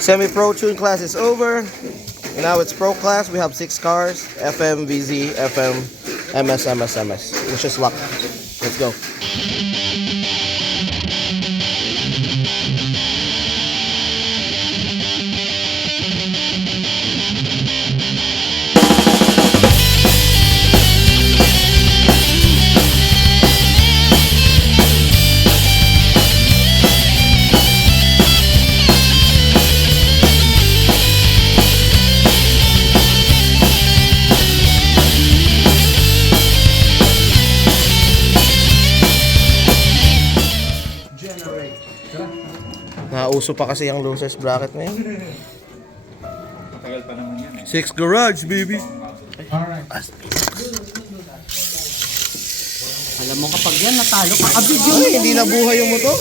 Semi-pro tune class is over. Now it's pro class. We have 6 cars. FM, VZ, FM, MS, MS, MS. Let's just luck. Let's go. Nauso pa kasi yung losers bracket na yun. Matagal pa naman yan eh. 6 garage, baby. Alright. Alam mo kapag yan natalo ka abid yun. Ay, hindi nabuhay yung motor.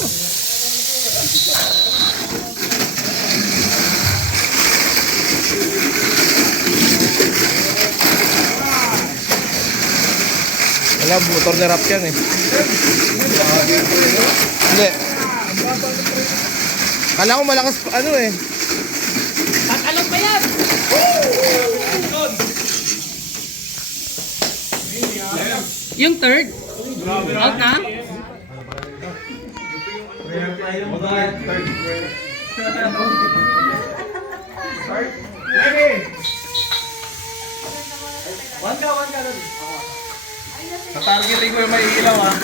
Wala, motor ni Rap yan eh. Hindi. Kala ko malakas ano eh. Tatalon pa yan. Yung third. Out na? Tatargeting ko yung may ilaw ah.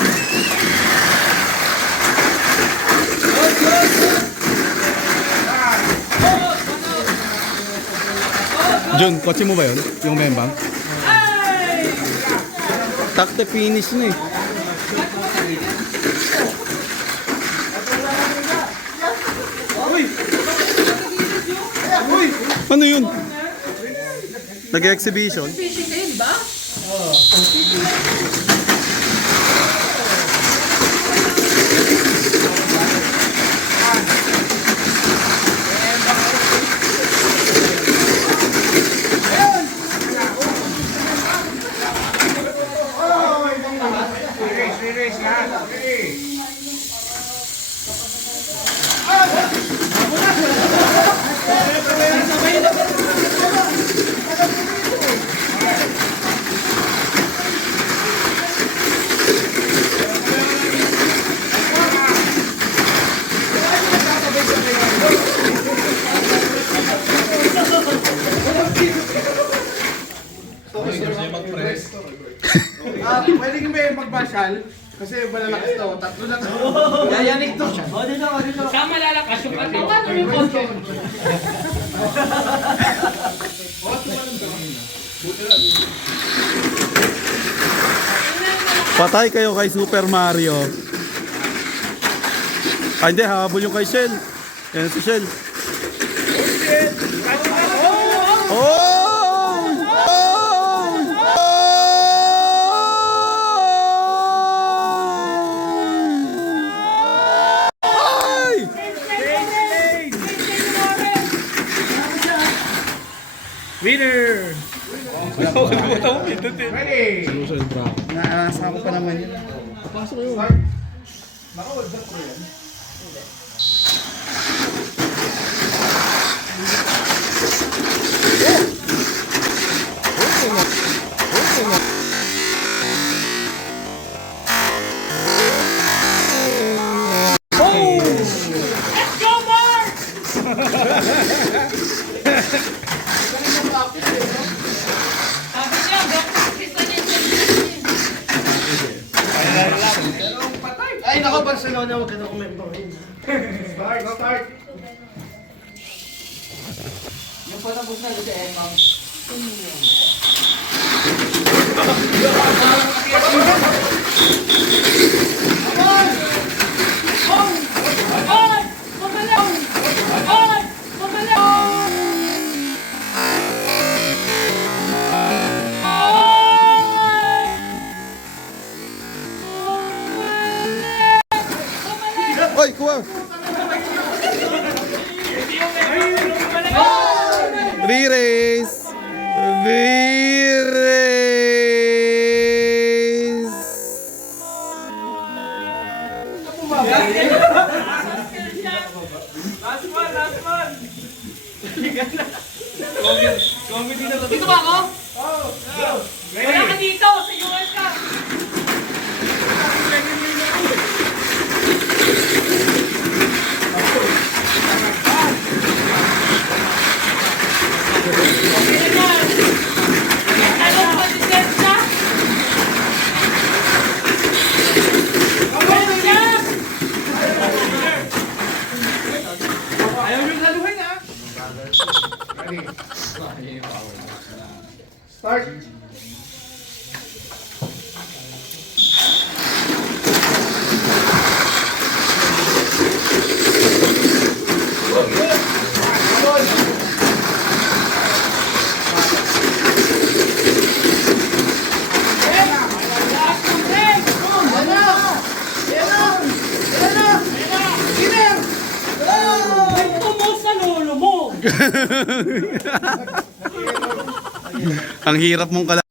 John, kotse mo ba yun? Yung membang? Takte finish na eh. Ano yun? Nag-exhibition? Fishing kayo, di ba? Pwede kami magbasyal kasi malalakas to. Tatlo na to. Yayanik to. O, dito. Siya malalakas yung pati. Paano yung kotse? Patay kayo kay Super Mario. Ah, hindi. Habol yung kay Shell. Yan si Shell. Oh! Winner! Ready! Naasa ko pa naman yun. Pasok yun. Ay, nako, Barcelona, wag ka na kumember. Start! Yung pala bus na sa Emma. Oy, kuha! Re-race! Re-race! Last one! Dito ba ako? Wala ka dito! Sa US ka! Ayaw nyo laluhin ha. Ready? Start. Ito mo sa lolo mo! Ang hirap mong kala...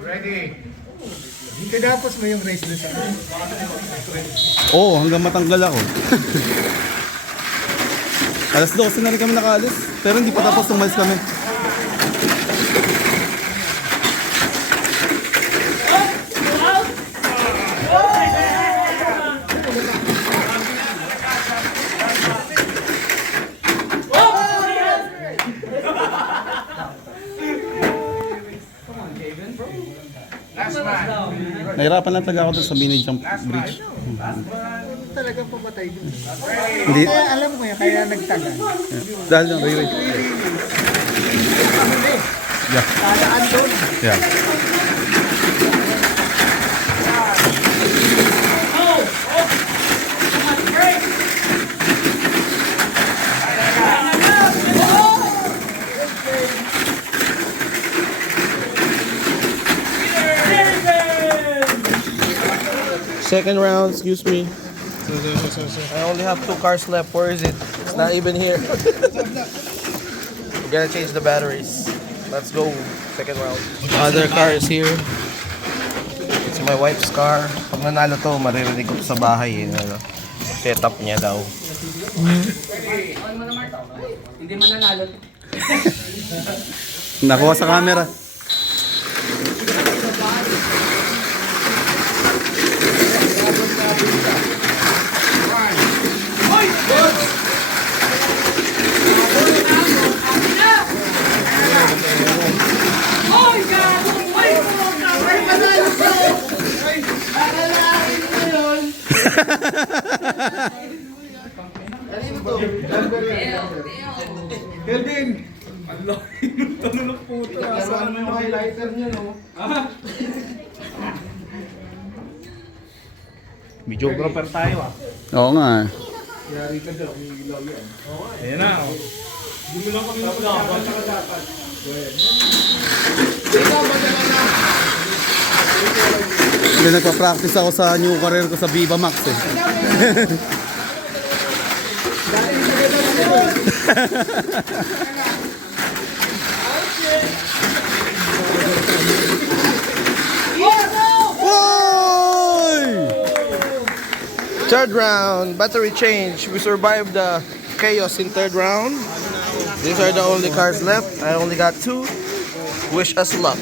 Ready? Tinapos mo yung race nito. Oo, hanggang matanggal ako. Alas 12 na rin kami nakaalis. Pero hindi pa tapos, umalis kami. Last man. Nahirapan lang talaga ako dun sa mini jump bridge. Talagang pumatay dun. Hindi. Kaya alam ko yan, kaya nagtagal. Dahil lang, Ray. Yeah. Dadaan doon. Yeah. Second round, excuse me. I only have 2 cars left. Where is it? It's not even here. We're gonna change the batteries. Let's go. Second round. Other car is here. It's my wife's car. Pag nanalo to, maririnig ko to sa bahay. Ano, setup niya daw. Hindi man nanalo. Nakuha sa camera. Keldin! Allah, tanong ng puto. Saan mo yung highlighter niyo, no? Videographer tayo ah. Oo nga. Yari ka daw, may ilaw yan. Ayan na, oh. Hindi mo lang kami dapat. Dapat. Hindi nagpa-practice ako sa new career ko sa Viva Max eh. Third round, battery change. We survived the chaos in third round. These are the only cars left. I only got 2. Wish us luck.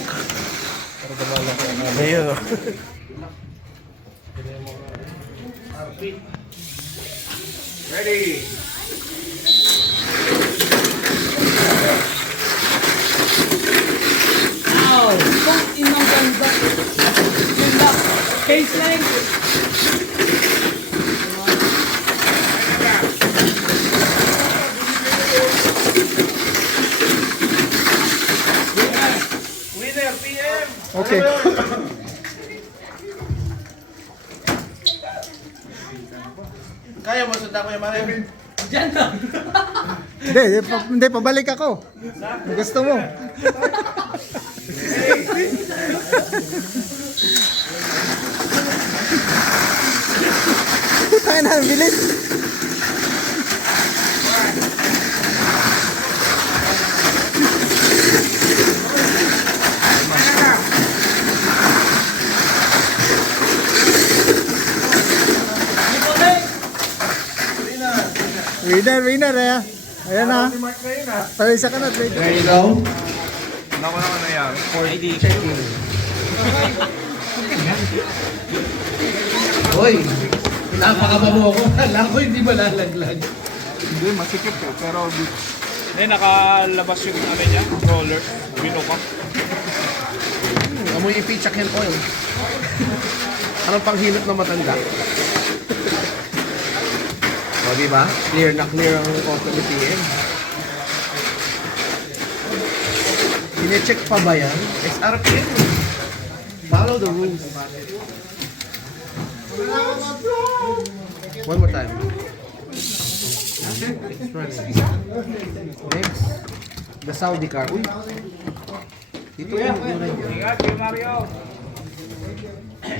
Ayun. Ready? Wow! Kung inang ganda. Ganda. Case line. Winner, PM! Okay. Kaya mo sundan ko yung mga Diyan lang. Hindi, pabalik ako. Gusto mo. Tayo na, bilis. Winner eh. Ayan na. Pero isa ka na, trade. There you go. Naku naman na yan. Checking. Hoy, napakababo ko. Alam ko hindi malalaglag. Hindi, masikip eh. Pero Hindi, nakalabas yung ano niya, roller. Binuka. Amoy ipichak yan oil. Anong panghilot na matanda? O, diba? Clear na clear ang auto ni PM. Sinecheck pa ba yan? SRPM. Follow the rules. One more time. It's running. Next. The Saudi car. Uy. Dito yung rin. Ingat, Kuya Mario.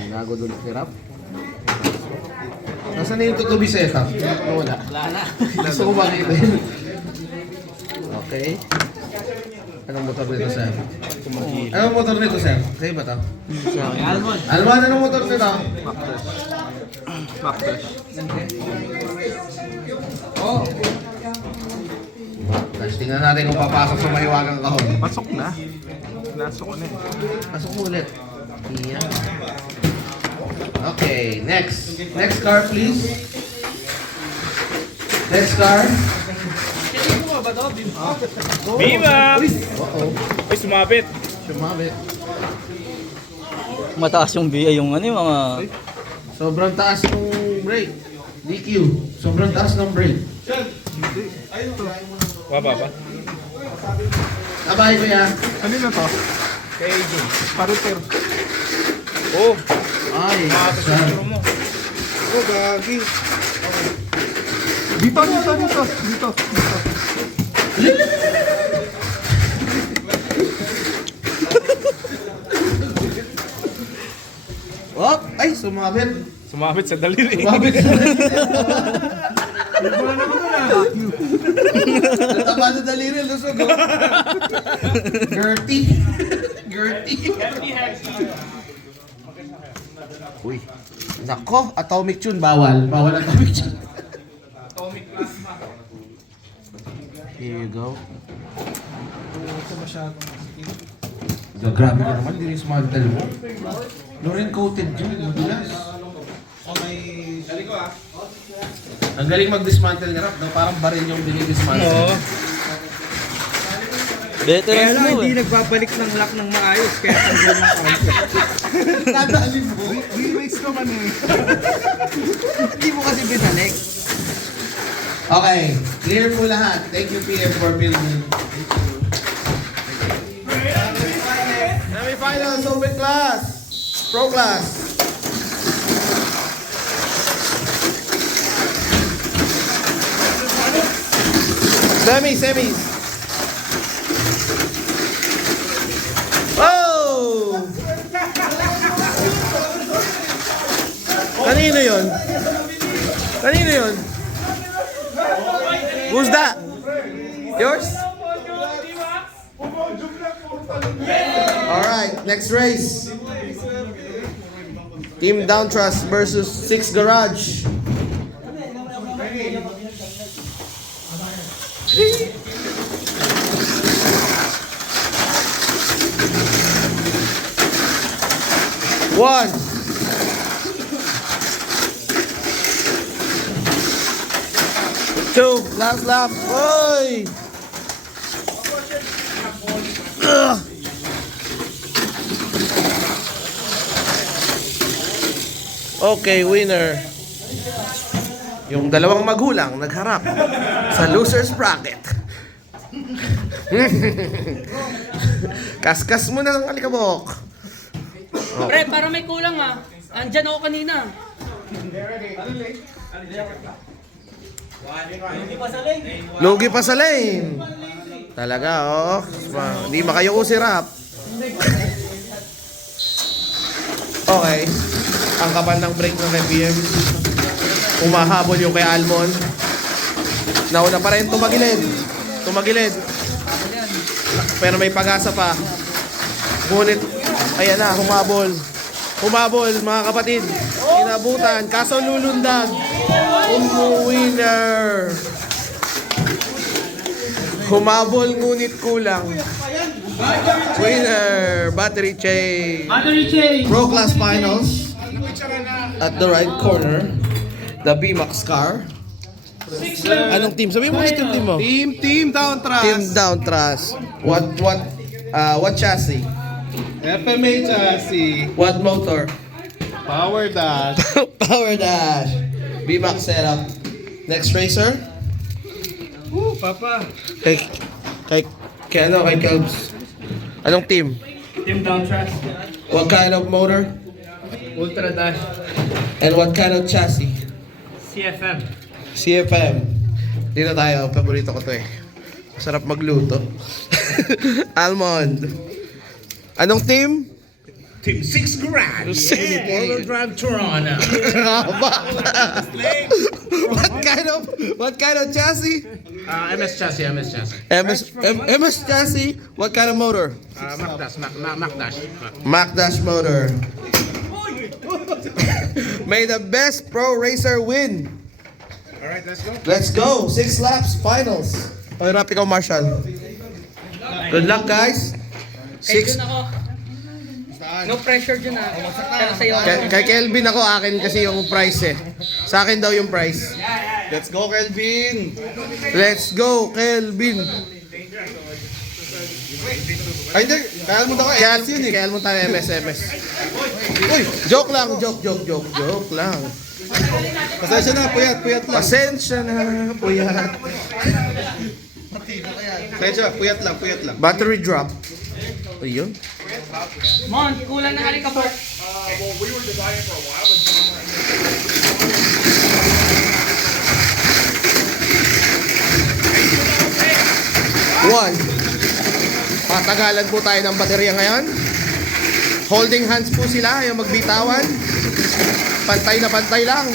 Nago doon hirap. Nasaan na yung tutubi sa ito? Wala. Gusto ko makita yun. Okay. Anong motor nito, sir? Anong motor nito, sir? Sa'yo ba ito? Almon. Almon, anong motor nito? Mactus. Tapos tingnan natin kung papasok sa mahiwagang kahon. Pasok na. Pinasok ko na eh. Pasok mo ulit. Iyan. Okay, next. Next car, please. Next car. Bima! Uh-oh. Ay, sumabit. Sumabit. Mataas yung BI yung ano yung mga... Sobrang taas ng brake. DQ. Sobrang taas ng brake. Baba ba? Abay ko yan. Ano na to? Kay AJ. Paruter. Oh, Ay, matas yung turo mo. Oh, gagi. Dito. Oh, ay, sumabit. Sumabit sa daliri. Sumabit. Taba na daliri, lusog. Oh. Gertie. Uy. Nako, atomic tune. Bawal atomic tune. Here you go. Grabe ka naman, hindi rin smantle mo. Lorin coated yun, madulas. Ang galing mag-dismantle nga rap, parang baril yung dinidismantle. Oo. Veterans mo eh. nagbabalik ng lock ng maayos. Kaya tanggal ng konti. Dadaalin mo. Re-race naman eh. Hindi mo kasi binalik. Okay, clear po lahat. Thank you PM for building. Semi-finals, open class. Pro class. Semis. Oh! Kanino yun? Who's that? Yours? Alright, next race. Team Down Trust versus Six Garage. One. Two. Last lap. Oy! Ugh. Okay, winner. Yung dalawang magulang nagharap sa loser's bracket. Kaskas mo na ng alikabok. Pre, para may kulang ah. Andyan ako kanina. Lugi pa sa lane. Talaga, oh. Hindi makayo ko si Rap. Okay. Ang kapal ng break ng FBM. Umahabol yung kay Almon. Nauna pa rin tumagilid. Pero may pag-asa pa. Ngunit, ayan na, humabol, mga kapatid. Inabutan, kaso lulundag. Winner. Humabol ngunit kulang. Winner, battery chain. Battery change. Pro Class Finals. At the right corner, the B-Max car. Anong team? Sabihin mo ulit yung team mo. Team Down Trust. Team Down Trust. What chassis? FMA chassis. What motor? Power Dash. Power Dash. B-Max setup. Next racer? Woo, Papa. Kay Kelbs. Anong team? Team Down Trust. What kind of motor? Ultra Dash. And what kind of chassis? CFM. CFM. Dito tayo. Paborito ko to eh. Masarap magluto. Almond. Anong team? Team 6 Grand. Polo Drive Toronto. What kind of chassis? MS chassis. MS chassis. What kind of motor? Macdash. Macdash motor. May the best pro racer win. Alright, let's go. Let's go. 6 laps, finals. Okay, rap ikaw, Marshall. Good luck, guys. Six. 6. No pressure dyan Pero sa'yo. Kay Kelvin ako, akin kasi yung price eh. Sa akin daw yung price. Let's go, Kelvin. Let's go, Kelvin. Ay, hindi. Kaya mo tayo. Kaya mo tayo MS. Uy, joke lang, joke lang. Pasensya na, puyat lang. Pasensya na, puyat. Pasensya, puyat lang. Battery drop. Ayun. Mon, kulang na helicopter. One. Patagalan po tayo ng baterya ngayon. Holding hands po sila, yung magbitawan. Pantay na pantay lang.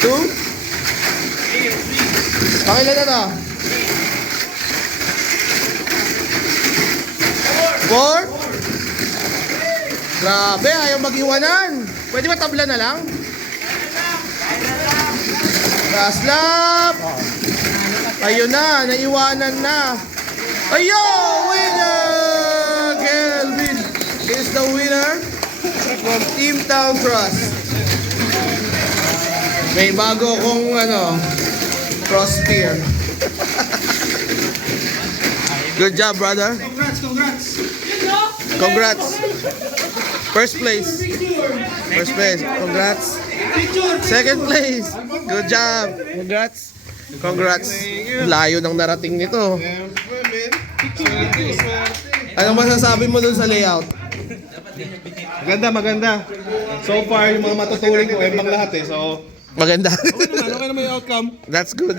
2. Pakilan na to. 4. Grabe, ayaw mag-iwanan. Pwede ba tabla na lang? Last lap. Ayun na, naiwanan na. Ayo, winner! Kelvin is the winner from Team Down Trust. May bago kong cross spear. Good job, brother. Congrats. First place. Congrats. Second place. Good job. Congrats. Layo ng narating nito. Anong masasabi mo dun sa layout? Maganda. So far, yung mga matuturing ko, ibang lahat eh. So, Maganda. okay naman yung outcome. That's good.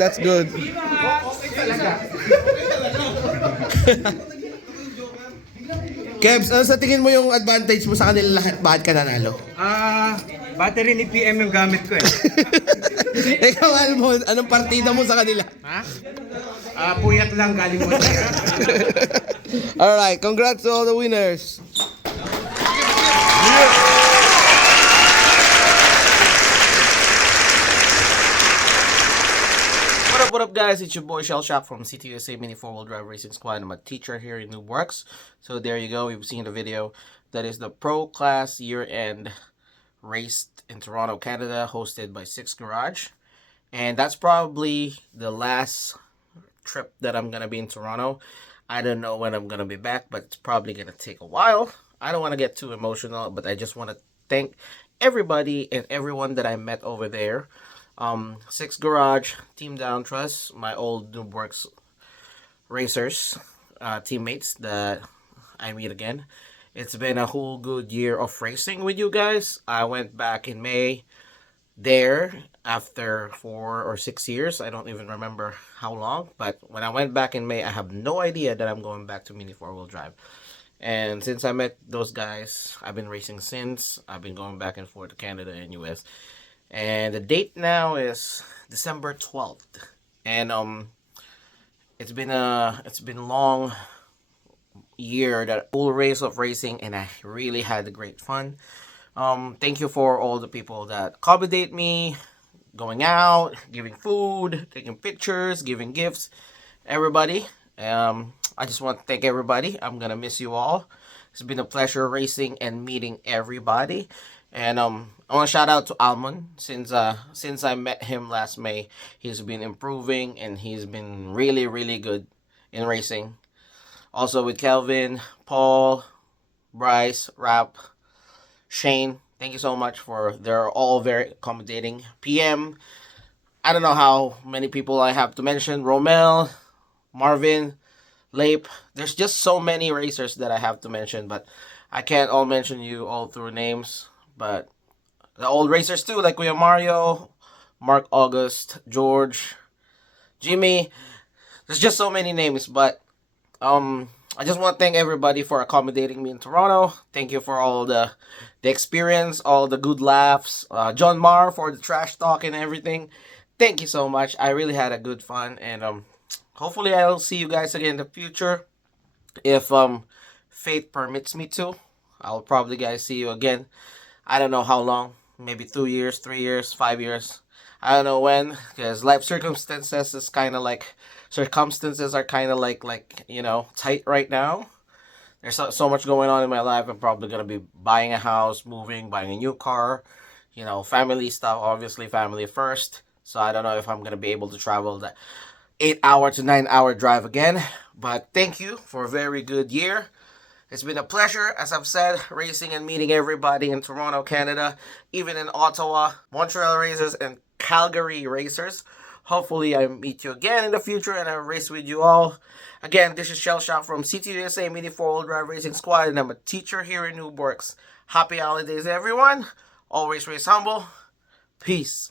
Kebs, ano sa tingin mo yung advantage mo sa kanila lahat? Bakit ka nanalo? Battery ni PM yung gamit ko eh. Ikaw, Almond, anong partida mo sa kanila? Puyat lang galing mo tayo. Alright, congrats to all the winners. What up guys, it's your boy Shell Shock from CTUSA Mini 4-Wheel Drive Racing Squad. I'm a teacher here in New Works. So there you go, you've seen the video. That is the Pro Class year-end race in Toronto, Canada, hosted by Six Garage. And that's probably the last trip that I'm going to be in Toronto. I don't know when I'm going to be back, but it's probably going to take a while. I don't want to get too emotional, but I just want to thank everybody and everyone that I met over there. Six Garage, Team Down Trust, my old New Works racers, teammates that I meet again. It's been a whole good year of racing with you guys. I went back in May there after 4 or 6 years. I don't even remember how long, but when I went back in May, I have no idea that I'm going back to Mini 4-Wheel Drive. And since I met those guys, I've been racing since. I've been going back and forth to Canada and US. And the date now is December 12th. And it's been a long year, that full race of racing, and I really had great fun. Thank you for all the people that accommodate me, going out, giving food, taking pictures, giving gifts. everybody. I just want to thank everybody. I'm gonna miss you all. It's been a pleasure racing and meeting everybody. And I want to shout out to Almond since I met him last May. He's been improving and he's been really really good in racing. Also with Kelvin, Paul, Bryce, Rap, Shane. Thank you so much they're all very accommodating. PM, I don't know how many people I have to mention. Romel, Marvin, Lape. There's just so many racers that I have to mention, but I can't all mention you all through names. But the old racers too, like Kuya Mario, Mark August, George, Jimmy. There's just so many names, but I just want to thank everybody for accommodating me in Toronto. Thank you for all the experience, all the good laughs. John Marr for the trash talk and everything. Thank you so much. I really had a good fun, and hopefully I'll see you guys again in the future. If fate permits me to, I'll probably guys see you again. I don't know how long. Maybe 2 years, 3 years, 5 years. I don't know when, because life circumstances are kind of like tight right now. There's so much going on in my life. I'm probably gonna be buying a house, moving, buying a new car, family stuff. Obviously, family first. So I don't know if I'm gonna be able to travel the 8-hour to 9-hour drive again. But thank you for a very good year. It's been a pleasure, as I've said, racing and meeting everybody in Toronto, Canada, even in Ottawa, Montreal Racers, and Calgary Racers. Hopefully, I meet you again in the future and I race with you all. Again, this is Shell Shock from CTUSA Mini 4-Wheel Drive Racing Squad, and I'm a teacher here in Newborks. Happy holidays, everyone. Always race humble. Peace.